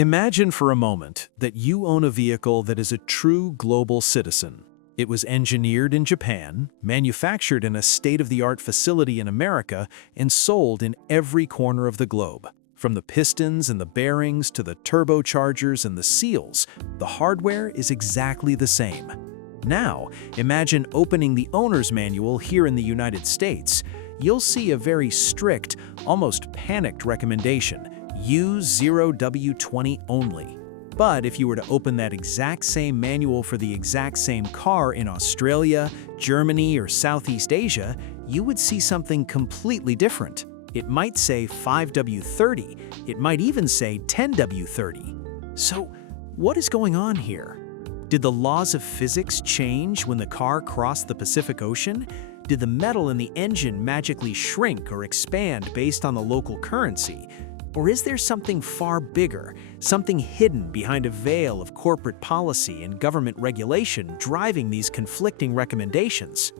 Imagine for a moment that you own a vehicle that is a true global citizen. It was engineered in Japan, manufactured in a state-of-the-art facility in America, and sold in every corner of the globe. From the pistons and the bearings to the turbochargers and the seals, the hardware is exactly the same. Now, imagine opening the owner's manual here in the United States. You'll see a very strict, almost panicked recommendation: use 0W-20 only. But if you were to open that exact same manual for the exact same car in Australia, Germany, or Southeast Asia, you would see something completely different. It might say 5W-30, it might even say 10W-30. So, what is going on here? Did the laws of physics change when the car crossed the Pacific Ocean? Did the metal in the engine magically shrink or expand based on the local currency? Or is there something far bigger, something hidden behind a veil of corporate policy and government regulation driving these conflicting recommendations?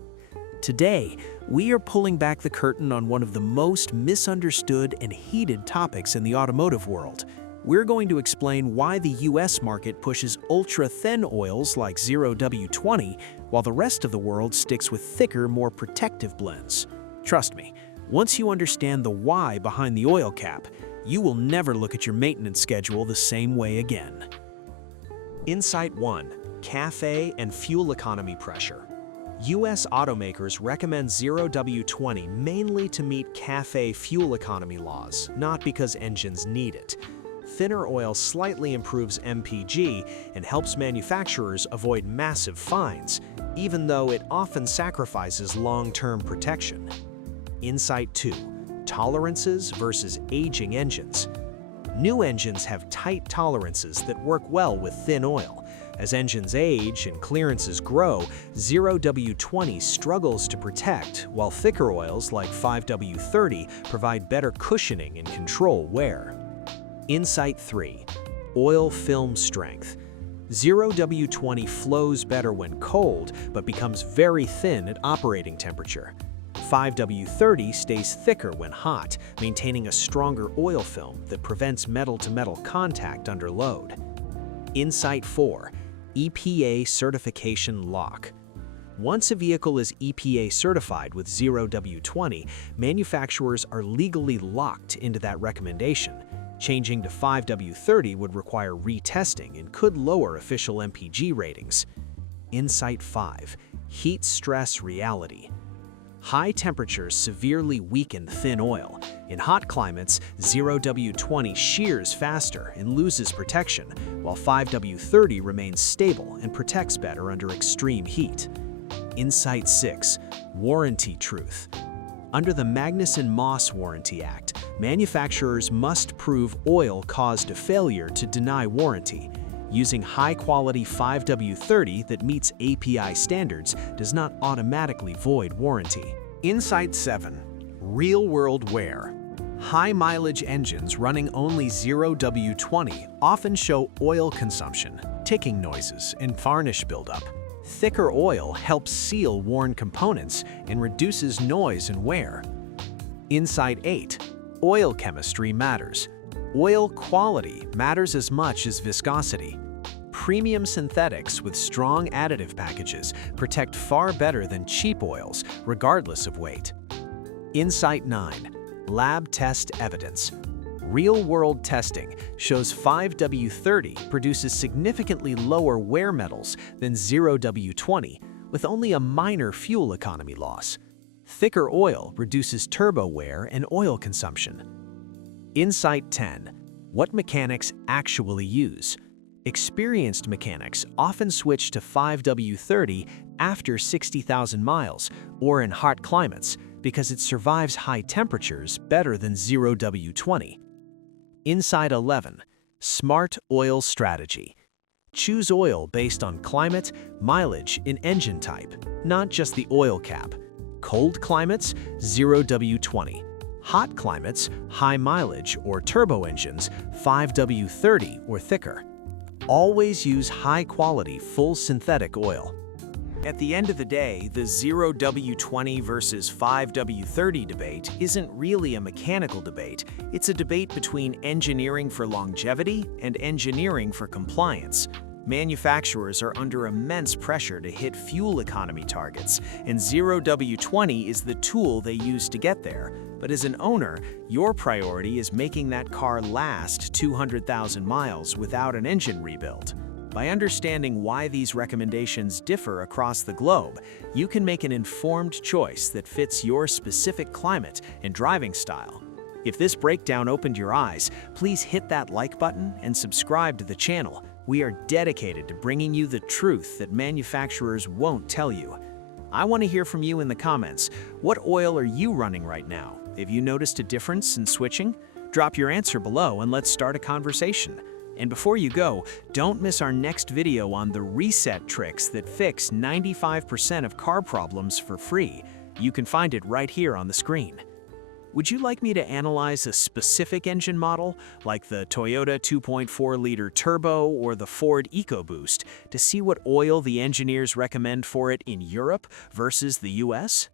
Today, we are pulling back the curtain on one of the most misunderstood and heated topics in the automotive world. We're going to explain why the US market pushes ultra-thin oils like 0W-20, while the rest of the world sticks with thicker, more protective blends. Trust me, once you understand the why behind the oil cap, you will never look at your maintenance schedule the same way again. Insight 1. CAFE and fuel economy pressure. US automakers recommend 0W-20 mainly to meet CAFE fuel economy laws, not because engines need it. Thinner oil slightly improves MPG and helps manufacturers avoid massive fines, even though it often sacrifices long-term protection. Insight 2. Tolerances versus aging engines. New engines have tight tolerances that work well with thin oil. As engines age and clearances grow, 0W-20 struggles to protect, while thicker oils like 5W-30 provide better cushioning and control wear. Insight 3. Oil film strength. 0W-20 flows better when cold, but becomes very thin at operating temperature. 5W-30 stays thicker when hot, maintaining a stronger oil film that prevents metal-to-metal contact under load. Insight 4. EPA certification lock. Once a vehicle is EPA certified with 0W-20, manufacturers are legally locked into that recommendation. Changing to 5W-30 would require retesting and could lower official MPG ratings. Insight 5. Heat stress reality. High temperatures severely weaken thin oil. In hot climates, 0W-20 shears faster and loses protection, while 5W-30 remains stable and protects better under extreme heat. Insight 6. Warranty truth. Under the Magnuson-Moss Warranty Act, manufacturers must prove oil caused a failure to deny warranty. Using high-quality 5W-30 that meets API standards does not automatically void warranty. Insight 7. Real-world wear. High-mileage engines running only 0W-20 often show oil consumption, ticking noises, and varnish buildup. Thicker oil helps seal worn components and reduces noise and wear. Insight 8. Oil chemistry matters. Oil quality matters as much as viscosity. Premium synthetics with strong additive packages protect far better than cheap oils, regardless of weight. Insight 9. Lab test evidence. Real-world testing shows 5W-30 produces significantly lower wear metals than 0W-20, with only a minor fuel economy loss. Thicker oil reduces turbo wear and oil consumption. Insight 10. What mechanics actually use. Experienced mechanics often switch to 5W-30 after 60,000 miles or in hot climates because it survives high temperatures better than 0W-20. Insight 11. Smart oil strategy. Choose oil based on climate, mileage, and engine type, not just the oil cap. Cold climates, 0W-20. Hot climates, high mileage or turbo engines, 5W-30 or thicker. Always use high-quality full synthetic oil. At the end of the day, the 0W-20 versus 5W-30 debate isn't really a mechanical debate. It's a debate between engineering for longevity and engineering for compliance. Manufacturers are under immense pressure to hit fuel economy targets, and 0W-20 is the tool they use to get there. But as an owner, your priority is making that car last 200,000 miles without an engine rebuild. By understanding why these recommendations differ across the globe, you can make an informed choice that fits your specific climate and driving style. If this breakdown opened your eyes, please hit that like button and subscribe to the channel. We are dedicated to bringing you the truth that manufacturers won't tell you. I want to hear from you in the comments. What oil are you running right now? Have you noticed a difference in switching? Drop your answer below and let's start a conversation. And before you go, don't miss our next video on the reset tricks that fix 95% of car problems for free. You can find it right here on the screen. Would you like me to analyze a specific engine model, like the Toyota 2.4-liter turbo or the Ford EcoBoost, to see what oil the engineers recommend for it in Europe versus the US?